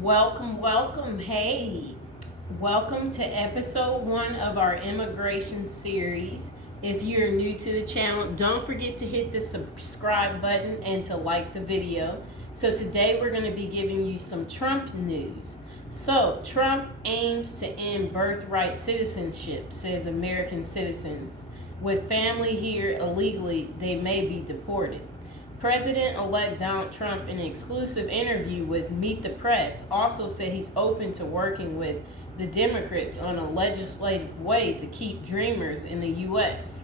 Welcome. Hey, welcome to episode 1 of our immigration series. If you're new to the channel, don't forget to hit the subscribe button and to like the video. So today we're going to be giving you some Trump news. So, Trump aims to end birthright citizenship, says American citizens. With family here illegally, they may be deported. President-elect Donald Trump, in an exclusive interview with Meet the Press, also said he's open to working with the Democrats on a legislative way to keep dreamers in the U.S.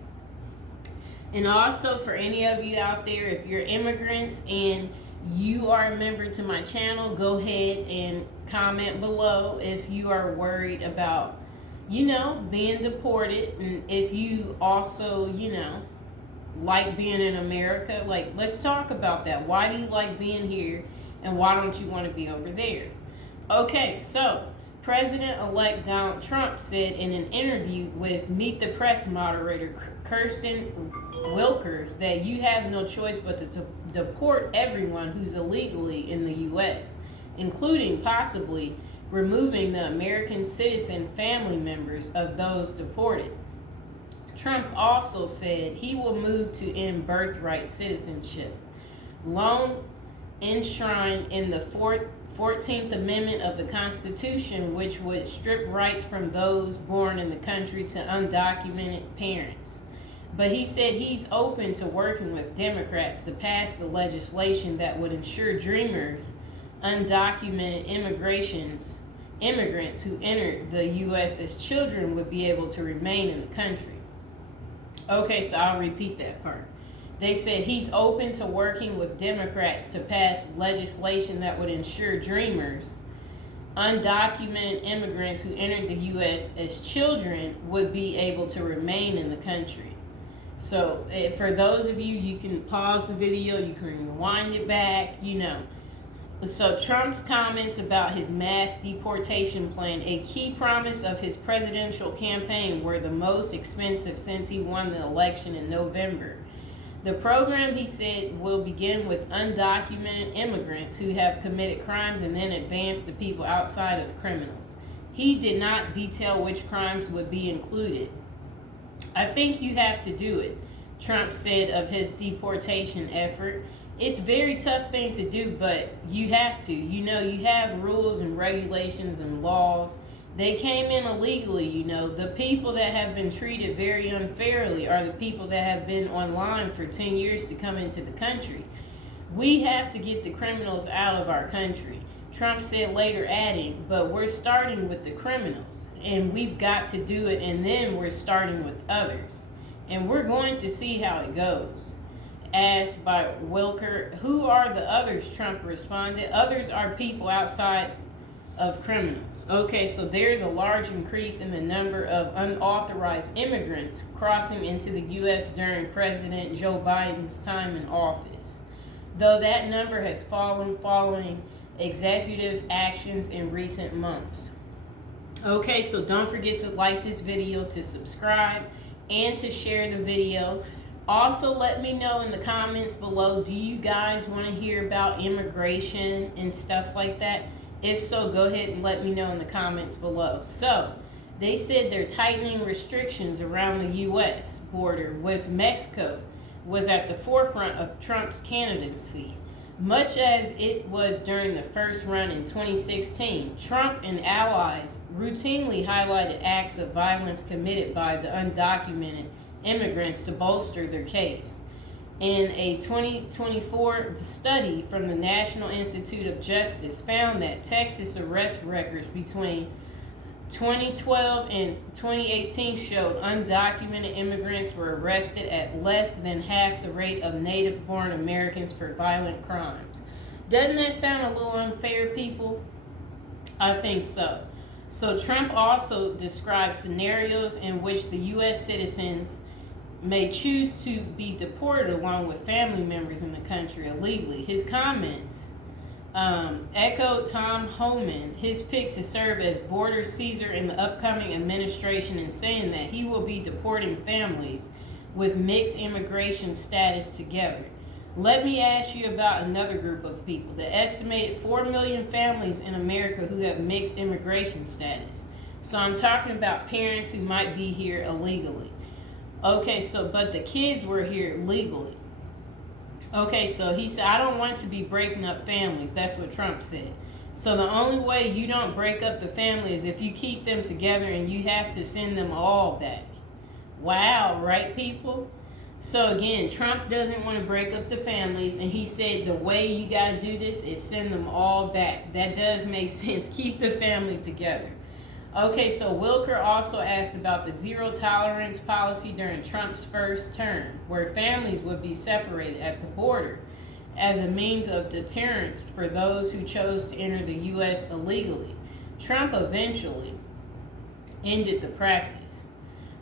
And also, for any of you out there, if you're immigrants and you are a member to my channel, go ahead and comment below if you are worried about, being deported. And if you also, like being in America, let's talk about that. Why do you like being here and why don't you want to be over there? Okay, so President-elect Donald Trump said in an interview with Meet the Press moderator Kirsten Wilkers that you have no choice but to deport everyone who's illegally in the U.S., including possibly removing the American citizen family members of those deported. Trump also said he will move to end birthright citizenship, long enshrined in the 14th Amendment of the Constitution, which would strip rights from those born in the country to undocumented parents. But he said he's open to working with Democrats to pass the legislation that would ensure dreamers, undocumented immigrants who entered the U.S. as children would be able to remain in the country. Okay, so I'll repeat that part. They said he's open to working with Democrats to pass legislation that would ensure dreamers, undocumented immigrants who entered the U.S. as children would be able to remain in the country. So for those of you, you can pause the video, you can rewind it back, So Trump's comments about his mass deportation plan, a key promise of his presidential campaign, were the most expensive since he won the election in November. The program, he said, will begin with undocumented immigrants who have committed crimes and then advance to people outside of criminals. He did not detail which crimes would be included. I think you have to do it, Trump said of his deportation effort. It's a very tough thing to do, but you have to. You have rules and regulations and laws. They came in illegally, The people that have been treated very unfairly are the people that have been online for 10 years to come into the country. We have to get the criminals out of our country, Trump said later, adding, but we're starting with the criminals, and we've got to do it, and then we're starting with others. And we're going to see how it goes. Asked by Wilker, who are the others? Trump responded, others are people outside of criminals. Okay, so there's a large increase in the number of unauthorized immigrants crossing into the U.S. during President Joe Biden's time in office, though that number has fallen following executive actions in recent months. Okay, so don't forget to like this video, to subscribe, and to share the video. Also, let me know in the comments below, do you guys want to hear about immigration and stuff like that? If so, go ahead and let me know in the comments below. So, they said they're tightening restrictions around the U.S. border with Mexico was at the forefront of Trump's candidacy. Much as it was during the first run in 2016, Trump and allies routinely highlighted acts of violence committed by the undocumented immigrants to bolster their case. In a 2024 study from the National Institute of Justice found that Texas arrest records between 2012 and 2018 showed undocumented immigrants were arrested at less than half the rate of native-born Americans for violent crimes. Doesn't that sound a little unfair, people? I think so. So Trump also described scenarios in which the U.S. citizens may choose to be deported along with family members in the country illegally. His comments echoed Tom Homan, his pick to serve as border Caesar in the upcoming administration, and saying that he will be deporting families with mixed immigration status together. Let me ask you about another group of people, the estimated 4 million families in America who have mixed immigration status. So I'm talking about parents who might be here illegally. Okay, so, but the kids were here legally. Okay, so he said, I don't want to be breaking up families. That's what Trump said. So the only way you don't break up the family is if you keep them together and you have to send them all back. Wow, right, people? So again, Trump doesn't want to break up the families, and he said the way you got to do this is send them all back. That does make sense. Keep the family together. Okay, so Wilker also asked about the zero tolerance policy during Trump's first term, where families would be separated at the border as a means of deterrence for those who chose to enter the U.S. illegally. Trump eventually ended the practice.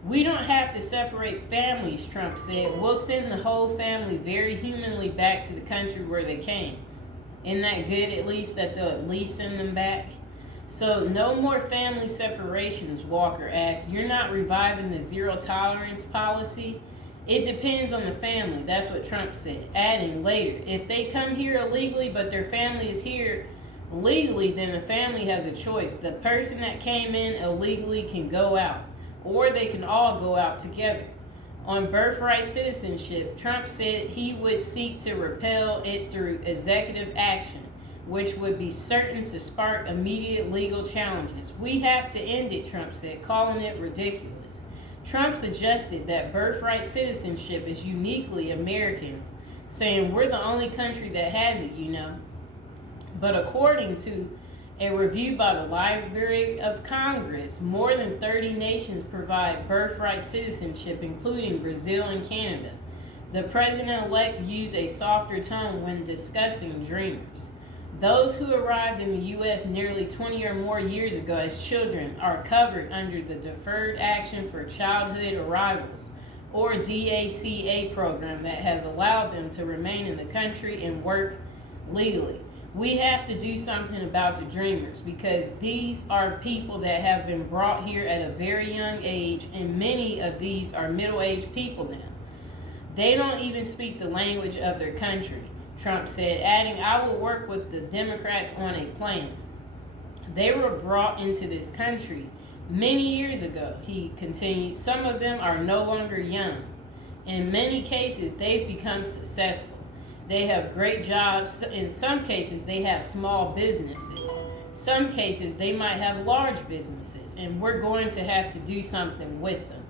We don't have to separate families, Trump said. We'll send the whole family very humanly back to the country where they came. Isn't that good, at least, that they'll at least send them back? So no more family separations, Walker asked. You're not reviving the zero tolerance policy? It depends on the family. That's what Trump said. Adding later, if they come here illegally but their family is here legally, then the family has a choice. The person that came in illegally can go out, or they can all go out together. On birthright citizenship, Trump said he would seek to repeal it through executive action, which would be certain to spark immediate legal challenges. We have to end it, Trump said, calling it ridiculous. Trump suggested that birthright citizenship is uniquely American, saying we're the only country that has it, you know. But according to a review by the Library of Congress, more than 30 nations provide birthright citizenship, including Brazil and Canada. The president-elect used a softer tone when discussing Dreamers. Those who arrived in the U.S. nearly 20 or more years ago as children are covered under the Deferred Action for Childhood Arrivals, or DACA program that has allowed them to remain in the country and work legally. We have to do something about the Dreamers, because these are people that have been brought here at a very young age, and many of these are middle-aged people now. They don't even speak the language of their country, Trump said, adding, I will work with the Democrats on a plan. They were brought into this country many years ago, he continued. Some of them are no longer young. In many cases, they've become successful. They have great jobs. In some cases, they have small businesses. Some cases, they might have large businesses, and we're going to have to do something with them.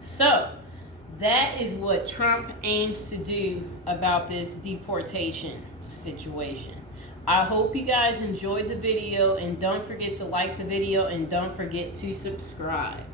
So, that is what Trump aims to do about this deportation situation. I hope you guys enjoyed the video, and don't forget to like the video, and don't forget to subscribe.